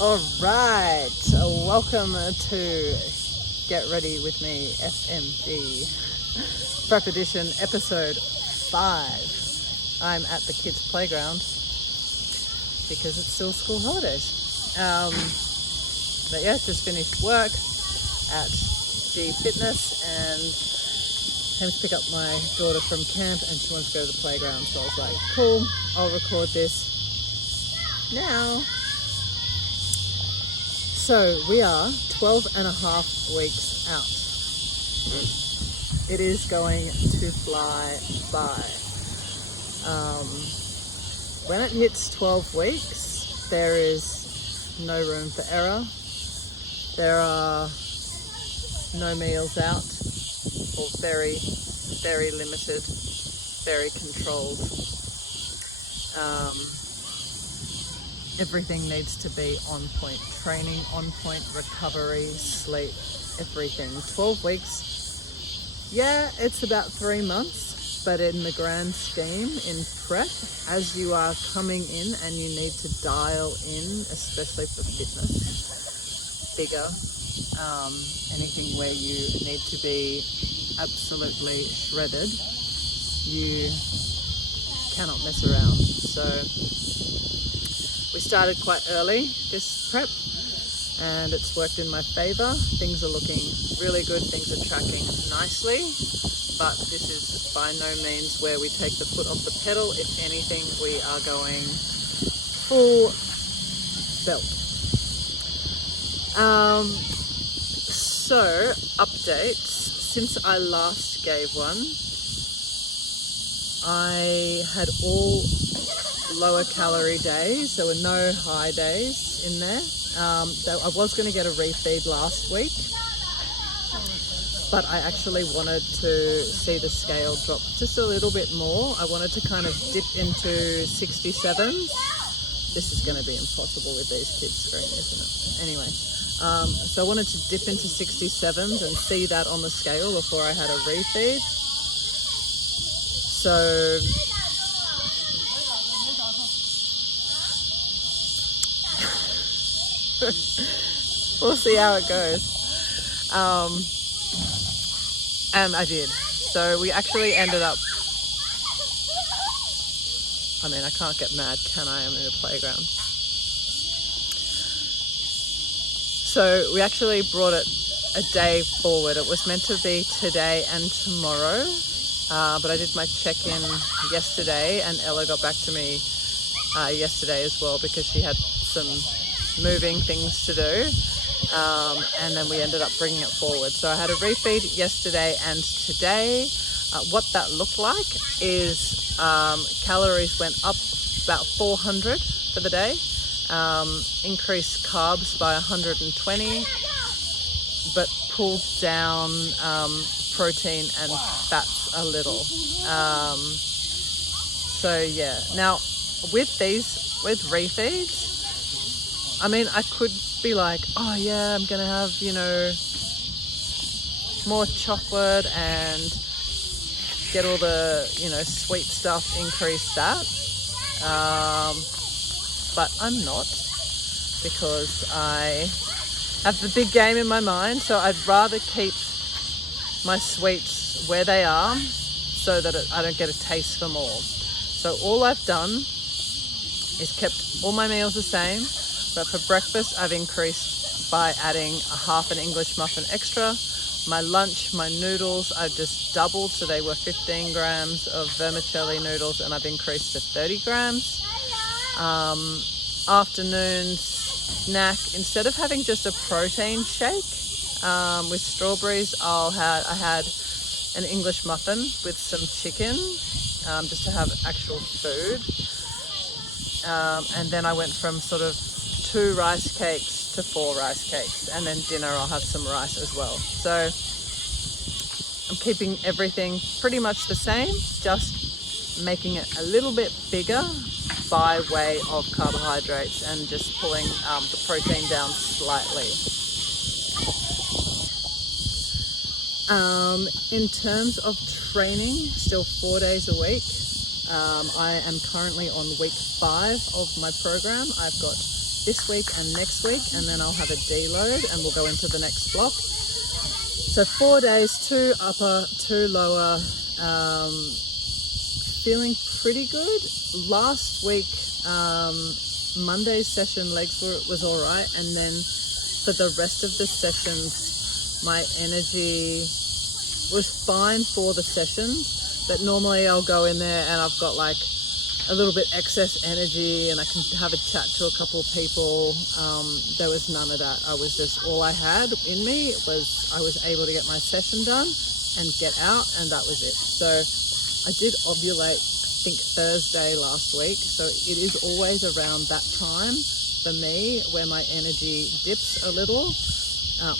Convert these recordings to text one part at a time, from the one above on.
All right, welcome to Get Ready With Me, FMG, Prep Edition, Episode 5. I'm at the kids' playground because it's still school holidays. But yeah, just finished work at G Fitness and came to pick up my daughter from camp and she wants to go to the playground. So I was like, cool, I'll record this now. So we are 12 and a half weeks out. It is going to fly by. When it hits 12 weeks, there is no room for error. There are no meals out, or very, very limited, very controlled. Everything needs to be on point. Training on point, recovery, sleep, everything. 12 weeks, yeah, it's about 3 months, but in the grand scheme, in prep, as you are coming in and you need to dial in, especially for fitness, bigger, anything where you need to be absolutely shredded, you cannot mess around. So we started quite early this prep and it's worked in my favor. Things are looking really good, things are tracking nicely, but this is by no means where we take the foot off the pedal. If anything, we are going full belt. So updates, since I last gave one, I had all lower calorie days. There were no high days in there. So I was going to get a refeed last week, but I actually wanted to see the scale drop just a little bit more. I wanted to kind of dip into 67s. This is going to be impossible with these kids screen, isn't it? Anyway, so I wanted to dip into 67s and see that on the scale before I had a refeed. So we'll see how it goes. And I did. So we actually ended up, I mean, I can't get mad, can I? I'm in a playground. So we actually brought it a day forward. It was meant to be today and tomorrow, but I did my check-in yesterday and Ella got back to me yesterday as well because she had some moving things to do, and then we ended up bringing it forward. So I had a refeed yesterday and today. What that looked like is calories went up about 400 for the day, increased carbs by 120, but pulled down protein and fats a little. So yeah, now with refeeds, I mean, I could be like, oh yeah, I'm gonna have, more chocolate and get all the, sweet stuff, increase that. But I'm not, because I have the big game in my mind. So I'd rather keep my sweets where they are so that I don't get a taste for more. So all I've done is kept all my meals the same. But for breakfast, I've increased by adding a half an English muffin extra. My lunch, my noodles, I've just doubled. So they were 15 grams of vermicelli noodles and I've increased to 30 grams. Afternoon snack, instead of having just a protein shake with strawberries, I had an English muffin with some chicken, just to have actual food. And then I went from sort of 2 rice cakes to 4 rice cakes, and then dinner I'll have some rice as well. So I'm keeping everything pretty much the same, just making it a little bit bigger by way of carbohydrates and just pulling the protein down slightly. In terms of training, still 4 days a week. I am currently on week 5 of my program. I've got this week and next week, and then I'll have a deload and we'll go into the next block. So 4 days, 2 upper, 2 lower, feeling pretty good. Last week, Monday's session legs was all right, and then for the rest of the sessions, my energy was fine for the sessions, but normally I'll go in there and I've got like a little bit excess energy and I can have a chat to a couple of people. There was none of that. I was just, all I had in me was I was able to get my session done and get out, and that was it. So I did ovulate, I think Thursday last week. So it is always around that time for me where my energy dips a little.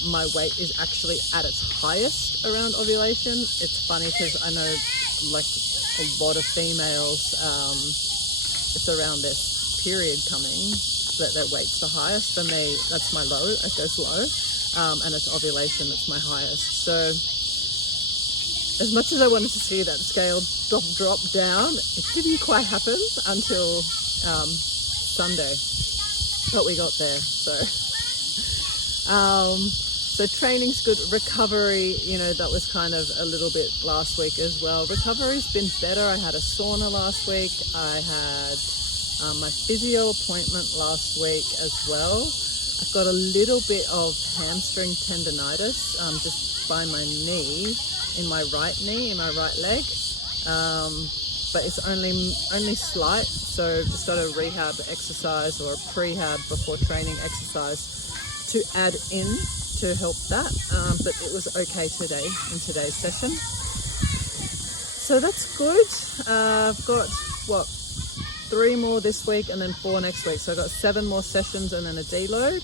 My weight is actually at its highest around ovulation. It's funny because I know like a lot of females, it's around this period coming that their weight's the highest. For me, that's my low, it goes low, and it's ovulation that's my highest. So as much as I wanted to see that scale drop down, it didn't quite happen until Sunday, but we got there. So training's good. Recovery, you know, that was kind of a little bit last week as well. Recovery's been better. I had a sauna last week. I had my physio appointment last week as well. I've got a little bit of hamstring tendonitis just by my knee, in my right knee, in my right leg. But it's only slight. So just got a rehab exercise or a prehab before training exercise to add in to help that, but it was okay today in today's session. So that's good. I've got 3 more this week and then 4 next week. So I've got 7 more sessions and then a deload,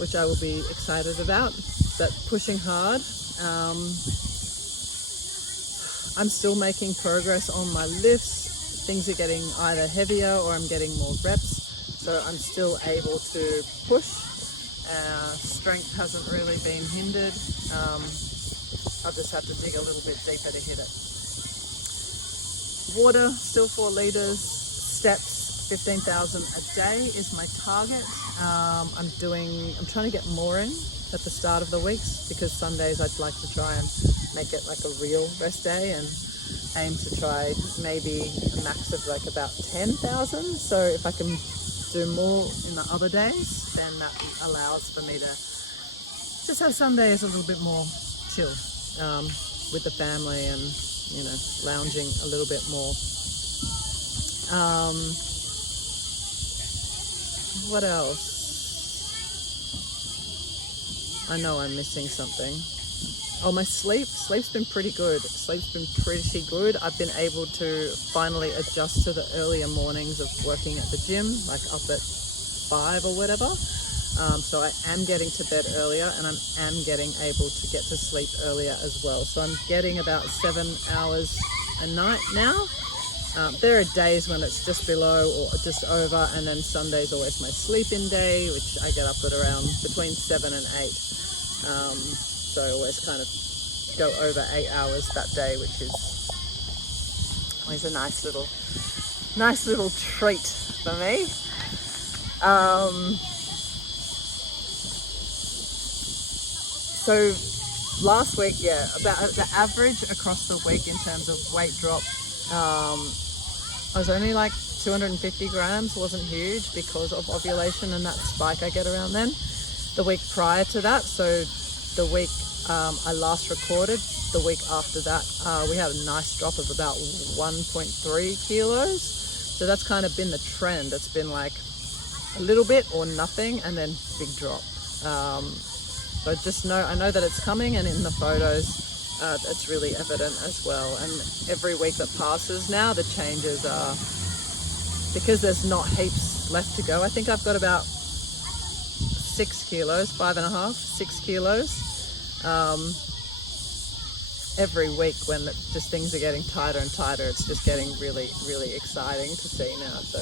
which I will be excited about, but pushing hard. I'm still making progress on my lifts. Things are getting either heavier or I'm getting more reps. So I'm still able to push. Strength hasn't really been hindered. I'll just have to dig a little bit deeper to hit it. Water, still 4 litres. Steps, 15,000 a day is my target. I'm trying to get more in at the start of the weeks, because Sundays I'd like to try and make it like a real rest day and aim to try maybe a max of like about 10,000. So if I can do more in the other days, then that allows for me to just have Sundays a little bit more chill with the family and, you know, lounging a little bit more. What else? I know I'm missing something. Oh, my sleep's been pretty good. Sleep's been pretty good. I've been able to finally adjust to the earlier mornings of working at the gym, like up at 5 or whatever. So I am getting to bed earlier, and I am getting able to get to sleep earlier as well. So I'm getting about 7 hours a night now. There are days when it's just below or just over, and then Sunday's always my sleep-in day, which I get up at around between 7 and 8. So I always kind of go over 8 hours that day, which is always a nice little treat for me. So last week, about the average across the week in terms of weight drop, I was only like 250 grams, wasn't huge because of ovulation and that spike I get around then. The week prior to that, so the week I last recorded, the week after that, we had a nice drop of about 1.3 kilos. So that's kind of been the trend. It's been like a little bit or nothing and then big drop. So I know that it's coming, and in the photos, it's really evident as well. And every week that passes now, the changes are, because there's not heaps left to go. I think I've got about 6 kilos, 5.5, 6 kilos. Every week when just things are getting tighter and tighter, it's just getting really, really exciting to see now. So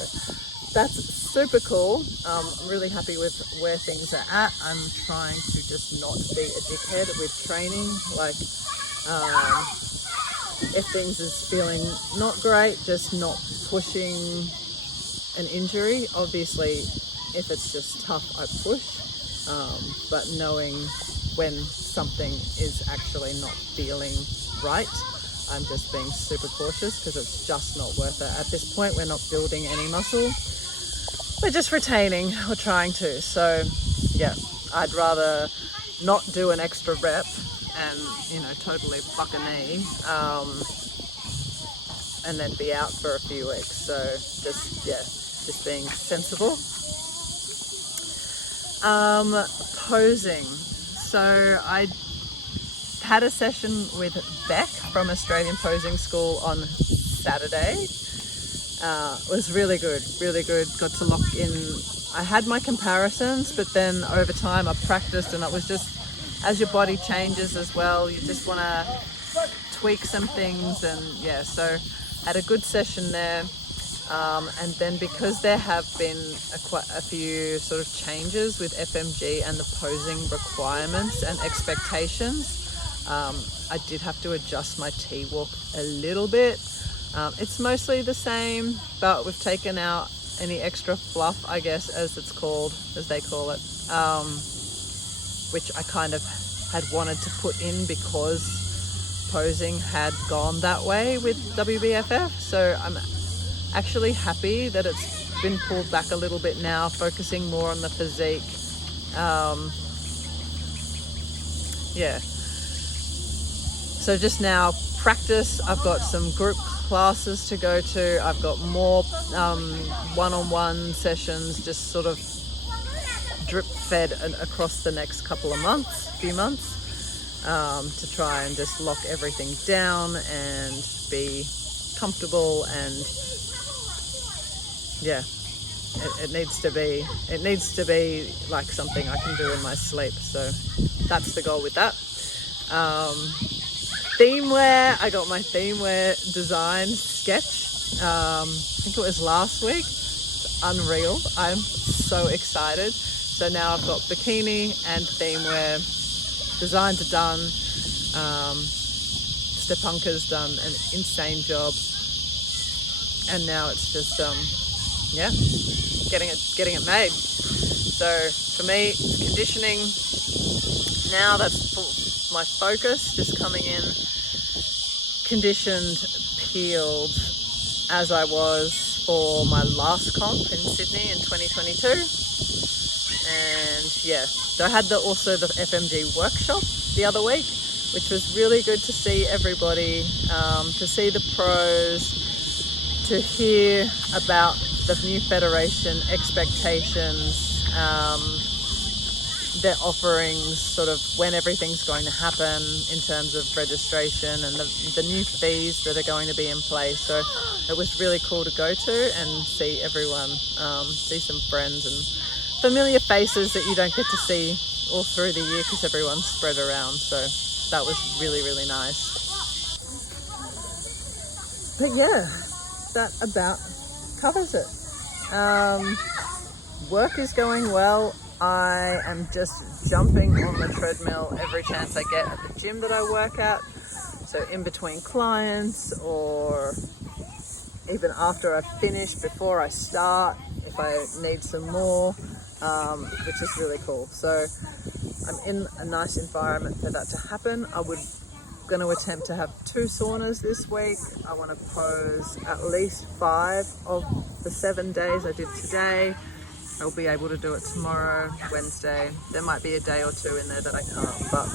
that's super cool. I'm really happy with where things are at. I'm trying to just not be a dickhead with training. Like, if things is feeling not great, just not pushing an injury. Obviously, If it's just tough, I push. But knowing when something is actually not feeling right, I'm just being super cautious because it's just not worth it. At this point, we're not building any muscle. We're just retaining or trying to. So yeah, I'd rather not do an extra rep and, you know, totally fuck a knee, and then be out for a few weeks. So just being sensible. Posing. So I had a session with Beck from Australian Posing School on Saturday. It was really good, got to lock in. I had my comparisons, but then over time I practiced, and it was just, as your body changes as well, you just want to tweak some things. And yeah, so had a good session there. And then because there have been quite a few sort of changes with FMG and the posing requirements and expectations, I did have to adjust my T-walk a little bit. It's mostly the same, but we've taken out any extra fluff, I guess, as they call it, which I kind of had wanted to put in because posing had gone that way with WBFF. So I'm actually happy that it's been pulled back a little bit now, focusing more on the physique. So just now practice. I've got some group classes to go to. I've got more one-on-one sessions, just sort of drip fed across the next few months, to try and just lock everything down and be comfortable. And yeah, it needs to be like something I can do in my sleep. So that's the goal with that. Theme wear, I got my theme wear design sketch. I think it was last week. It's unreal. I'm so excited. So now I've got bikini and theme wear. Designs are done. Stepanka's done an insane job. And now it's just, getting it made. So for me, it's conditioning. Now that's my focus, just coming in conditioned, peeled, as I was for my last comp in Sydney in 2022. And yeah, so I had also the FMG workshop the other week, which was really good to see everybody, to see the pros, to hear about the new federation expectations, their offerings, sort of when everything's going to happen in terms of registration, and the new fees that are going to be in place. So it was really cool to go to and see everyone, see some friends and familiar faces that you don't get to see all through the year because everyone's spread around. So that was really, really nice. But yeah, that about covers it. Work is going well. I am just jumping on the treadmill every chance I get at the gym that I work at. So in between clients, or even after I finish, before I start, if I need some more, which is really cool. So I'm in a nice environment for that to happen. Going to attempt to have 2 saunas this week. I want to pose at least 5 of the 7 days I did today. I'll be able to do it tomorrow, Wednesday. There might be a day or 2 in there that I can't, but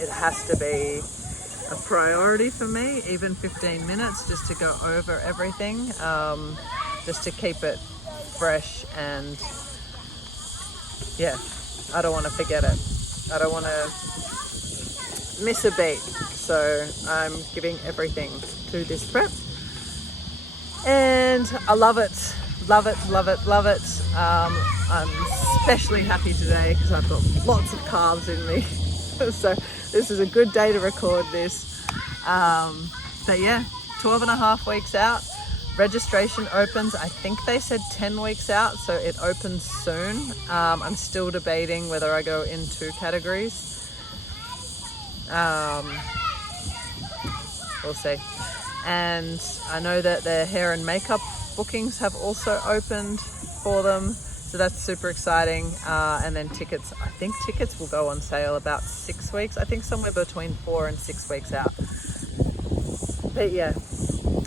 it has to be a priority for me, even 15 minutes just to go over everything, just to keep it fresh. And yeah, I don't want to forget it. I don't want to miss a beat. So I'm giving everything to this prep, and I love it. Love it. I'm especially happy today because I've got lots of carbs in me. So this is a good day to record this. But yeah, 12 and a half weeks out. Registration opens, I think they said 10 weeks out, so it opens soon. I'm still debating whether I go in 2 categories. We'll see. And I know that their hair and makeup bookings have also opened for them. So that's super exciting. And then tickets, I think tickets will go on sale about 6 weeks. I think somewhere between 4 and 6 weeks out. But yeah,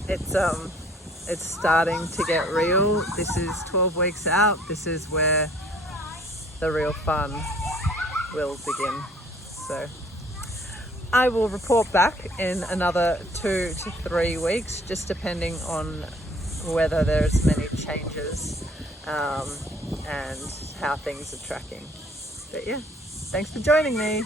it's starting to get real. This is 12 weeks out. This is where the real fun will begin. So I will report back in another 2 to 3 weeks, just depending on whether there's many changes and how things are tracking. But yeah, thanks for joining me.